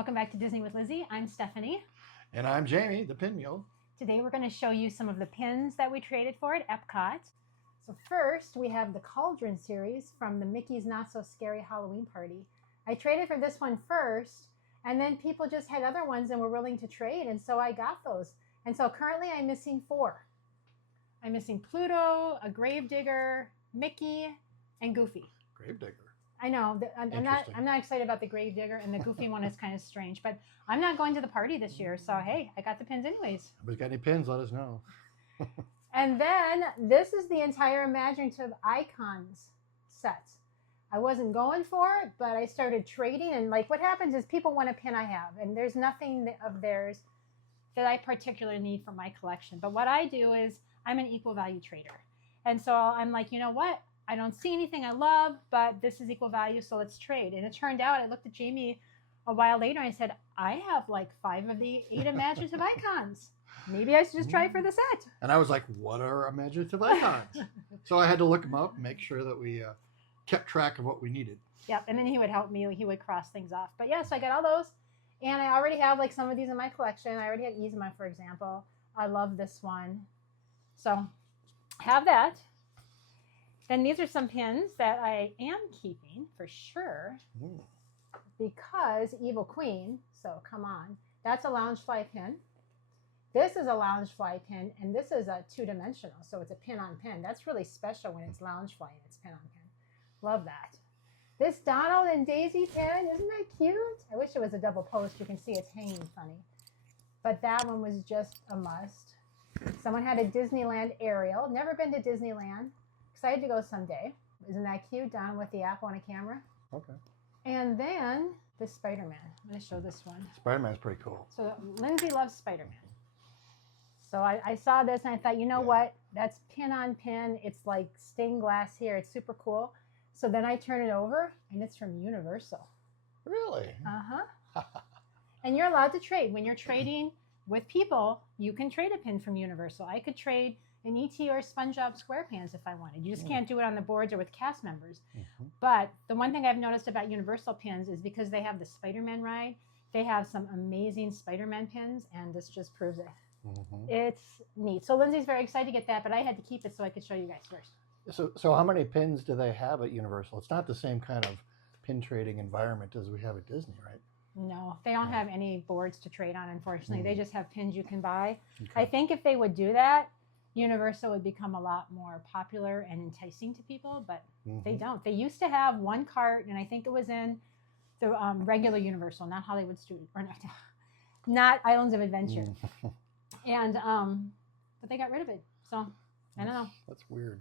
Welcome back to Disney with Lizzie. I'm Stephanie. And I'm Jamie, the pin mule. Today we're going to show you some of the pins that we traded for at EPCOT. So first we have the Cauldron series from the Mickey's Not So Scary Halloween Party. I traded for this one first, and then people just had other ones and were willing to trade, and so I got those. And so currently I'm missing 4. I'm missing Pluto, a Gravedigger, Mickey, and Goofy. Gravedigger. I know. I'm not excited about the Gravedigger, and the Goofy one is kind of strange. But I'm not going to the party this year, so hey, I got the pins anyways. If you've got any pins, let us know. And then this is the entire Imaginative Icons set. I wasn't going for it, but I started trading, and like what happens is people want a pin I have, and there's nothing of theirs that I particularly need for my collection. But what I do is I'm an equal value trader. And so I'm like, you know what? I don't see anything I love, but this is equal value, so let's trade. And it turned out, I looked at Jamie a while later and I said, I have like 5 of the 8 Imaginative Icons. Maybe I should just try for the set. And I was like, what are Imaginative Icons? So I had to look them up, make sure that we kept track of what we needed. Yep, and then he would help me. He would cross things off. But yeah, so I got all those. And I already have like some of these in my collection. I already have Yzma, for example. I love this one. So have that. Then these are some pins that I am keeping for sure because Evil Queen, so come on, that's a Loungefly pin. This is a Loungefly pin, and this is a 2-dimensional, so it's a pin on pin. That's really special when it's Loungefly and it's pin on pin. Love that. This Donald and Daisy pin, isn't that cute? I wish it was a double post. You can see it's hanging funny. But that one was just a must. Someone had a Disneyland Ariel. Never been to Disneyland. Excited to go someday. Isn't that cute? Don with the apple on a camera. Okay. And then the Spider-Man. I'm going to show this one. Spider-Man's pretty cool. So Lindsay loves Spider-Man. So I saw this and I thought, you know what? That's pin on pin. It's like stained glass here. It's super cool. So then I turn it over and it's from Universal. Really? Uh-huh. And you're allowed to trade. When you're trading with people, you can trade a pin from Universal. I could trade an ET or SpongeBob SquarePants if I wanted. You just can't do it on the boards or with cast members. But the one thing I've noticed about Universal pins is because they have the Spider-Man ride, they have some amazing Spider-Man pins, and this just proves it. It's neat. So Lindsay's very excited to get that, but I had to keep it so I could show you guys first. So how many pins do they have at Universal? It's not the same kind of pin trading environment as we have at Disney, right? No, they don't have any boards to trade on, unfortunately. They just have pins you can buy. Okay. I think if they would do that, Universal would become a lot more popular and enticing to people, but they don't. They used to have one cart, and I think it was in the regular Universal, not Hollywood Studios, or not Islands of Adventure. And but they got rid of it, so I don't know. That's weird.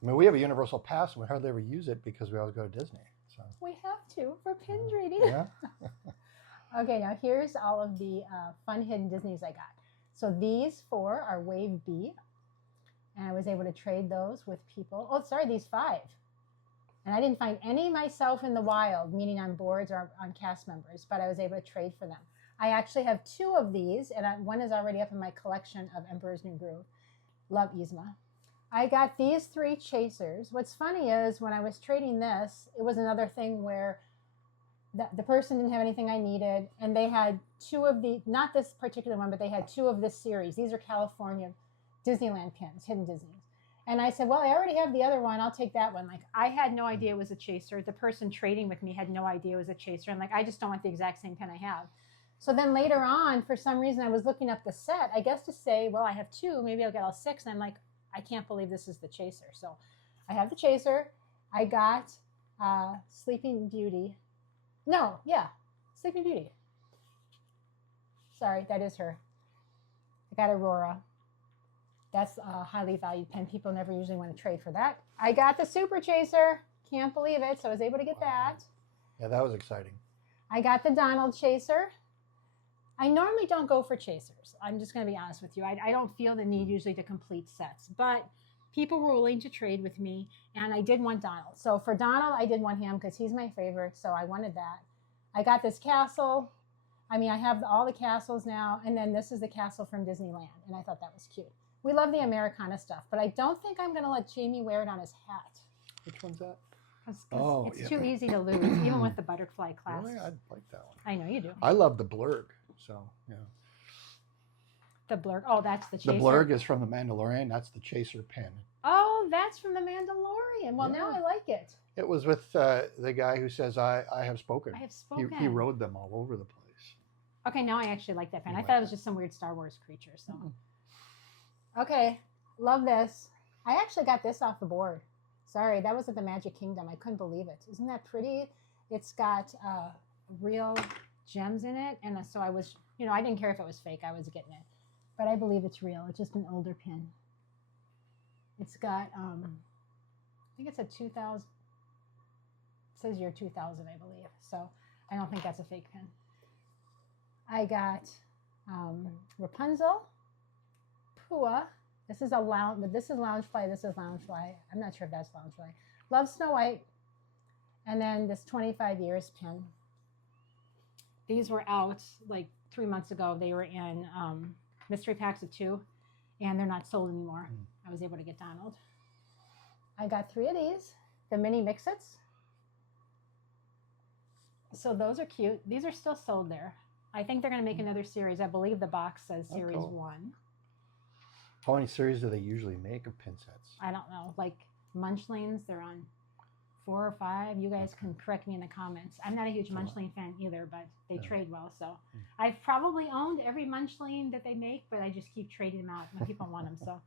I mean, we have a Universal pass, and we hardly ever use it because we always go to Disney. So we have to for pin trading. Yeah. Okay, now here's all of the fun hidden Disneys I got. So these 4 are Wave B. And I was able to trade those with people. Oh, sorry, these 5. And I didn't find any myself in the wild, meaning on boards or on cast members, but I was able to trade for them. I actually have 2 of these, and one is already up in my collection of Emperor's New Groove. Love Yzma. I got these 3 chasers. What's funny is when I was trading this, it was another thing where the person didn't have anything I needed, and they had 2 of the, not this particular one, but they had 2 of this series. These are California Disneyland pins, hidden Disneys. And I said, well, I already have the other one. I'll take that one. Like, I had no idea it was a chaser. The person trading with me had no idea it was a chaser. I'm like, I just don't want the exact same pin I have. So then later on, for some reason, I was looking up the set, I guess to say, well, I have 2. Maybe I'll get all 6. And I'm like, I can't believe this is the chaser. So I have the chaser. I got Sleeping Beauty. No, yeah, Sleeping Beauty. Sorry, that is her. I got Aurora. That's a highly valued pen. People never usually want to trade for that. I got the Super Chaser. Can't believe it. So I was able to get that. Yeah, that was exciting. I got the Donald Chaser. I normally don't go for chasers. I'm just going to be honest with you. I don't feel the need usually to complete sets. But people were willing to trade with me, and I did want Donald. So for Donald, I did want him because he's my favorite. So I wanted that. I got this castle. I mean, I have all the castles now. And then this is the castle from Disneyland. And I thought that was cute. We love the Americana stuff, but I don't think I'm going to let Jamie wear it on his hat. Which one's that? It's too easy to lose, even with the butterfly clasps. Really? I like that one. I know you do. I love the blurg. So, yeah. The blurg. Oh, that's the chaser. The blurg is from the Mandalorian. That's the chaser pin. Oh, that's from the Mandalorian. Well, now I like it. It was with the guy who says, I have spoken. I have spoken. He rode them all over the place. Okay, now I actually like that pin. I thought it was just some weird Star Wars creature. So, Okay, love this. I actually got this off the board. Sorry, that was at the Magic Kingdom. I couldn't believe it. Isn't that pretty? It's got real gems in it. And so I was, I didn't care if it was fake. I was getting it. But I believe it's real. It's just an older pin. It's got, I think it's a 2000. It says year 2000, I believe. So I don't think that's a fake pin. I got Rapunzel, Pua. This is but this is Loungefly. This is Loungefly. I'm not sure if that's Loungefly. Love Snow White. And then this 25 years pin. These were out like 3 months ago. They were in mystery packs of 2, and they're not sold anymore. I was able to get Donald. I got 3 of these, the mini mix-its. So those are cute. These are still sold there. I think they're going to make another series. I believe the box says series 1. How many series do they usually make of pin sets? I don't know. Like Munchlings, they're on 4 or 5. You guys can correct me in the comments. I'm not a huge Munchling fan either, but they trade well. So I've probably owned every Munchling that they make, but I just keep trading them out when people want them. So,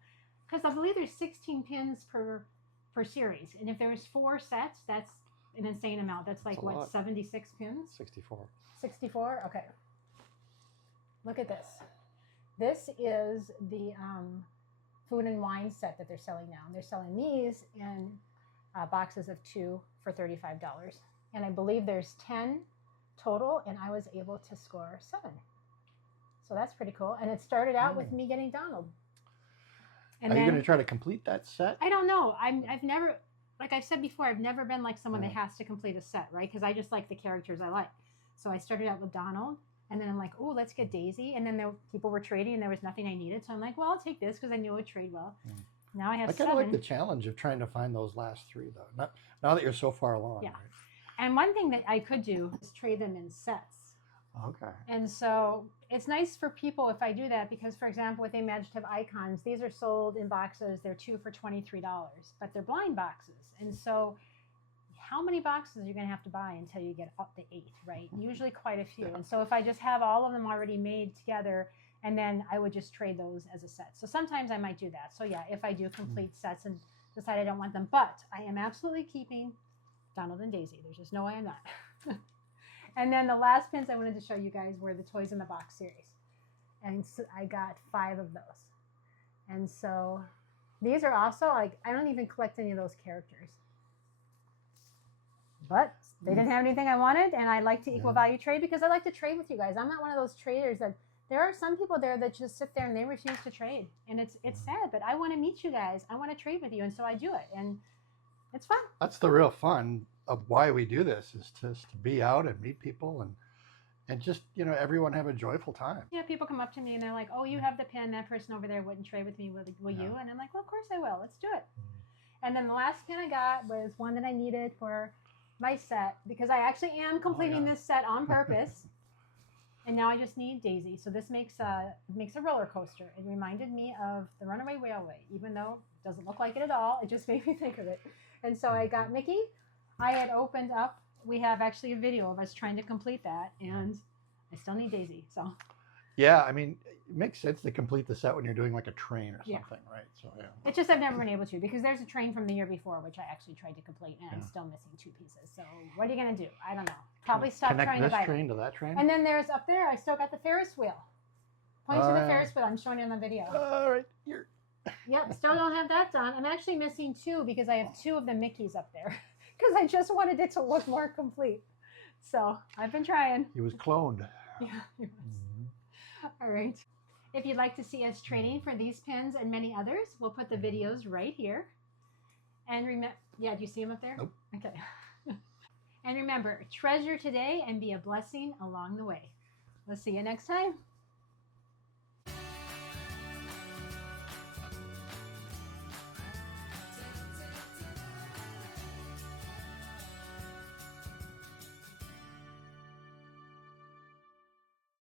because I believe there's 16 pins per series, and if there was 4 sets, that's an insane amount. That's like what, 76 pins? 64. 64. Okay. Look at this. This is the food and wine set that they're selling now. They're selling these in boxes of 2 for $35. And I believe there's 10 total, and I was able to score 7. So that's pretty cool. And it started out with me getting Donald. And Are you going to try to complete that set? I don't know. I've never, like I've said before, I've never been like someone that has to complete a set, right? Because I just like the characters I like. So I started out with Donald. And then I'm like, oh, let's get Daisy. And then people were trading, and there was nothing I needed. So I'm like, well, I'll take this because I knew it would trade well. Now I have 7. I kind of like the challenge of trying to find those last 3, though. Now that you're so far along. Yeah. Right? And one thing that I could do is trade them in sets. Okay. And so it's nice for people if I do that because, for example, with Imaginative Icons, these are sold in boxes. They're 2 for $23, but they're blind boxes. And so how many boxes are you going to have to buy until you get up to 8, right? Usually quite a few. And so if I just have all of them already made together, and then I would just trade those as a set. So sometimes I might do that. So yeah, if I do complete sets and decide I don't want them, but I am absolutely keeping Donald and Daisy. There's just no way I'm not. And then the last pins I wanted to show you guys were the Toys in the Box series. And so I got 5 of those. And so these are also like, I don't even collect any of those characters. But they didn't have anything I wanted, and I like to equal value trade because I like to trade with you guys. I'm not one of those traders that there are some people there that just sit there and they refuse to trade, and it's sad. But I want to meet you guys. I want to trade with you, and so I do it, and it's fun. That's the real fun of why we do this, is just to be out and meet people and just everyone have a joyful time. Yeah, people come up to me and they're like, "Oh, you have the pin. That person over there wouldn't trade with me. Will you?" And I'm like, "Well, of course I will. Let's do it." And then the last pin I got was one that I needed for my set because I actually am completing this set on purpose. And now I just need Daisy. So this makes a roller coaster. It reminded me of the Runaway Railway, even though it doesn't look like it at all. It just made me think of it. And so I got Mickey. I had opened up. We have actually a video of us trying to complete that, and I still need Daisy. So yeah, I mean, it makes sense to complete the set when you're doing like a train or something, right? So yeah. It's just I've never been able to because there's a train from the year before which I actually tried to complete, and I'm still missing 2 pieces. So what are you gonna do? I don't know. Probably stop trying to buy this train to that train. And then there's up there. I still got the Ferris wheel. Point to the Ferris wheel. I'm showing you in the video. All right, here. Yep, still don't have that done. I'm actually missing 2 because I have 2 of the Mickeys up there because I just wanted it to look more complete. So I've been trying. He was cloned. Yeah, he was. All right. If you'd like to see us trading for these pins and many others, we'll put the videos right here. And remember, do you see them up there? Nope. Okay. And remember, treasure today and be a blessing along the way. We'll see you next time.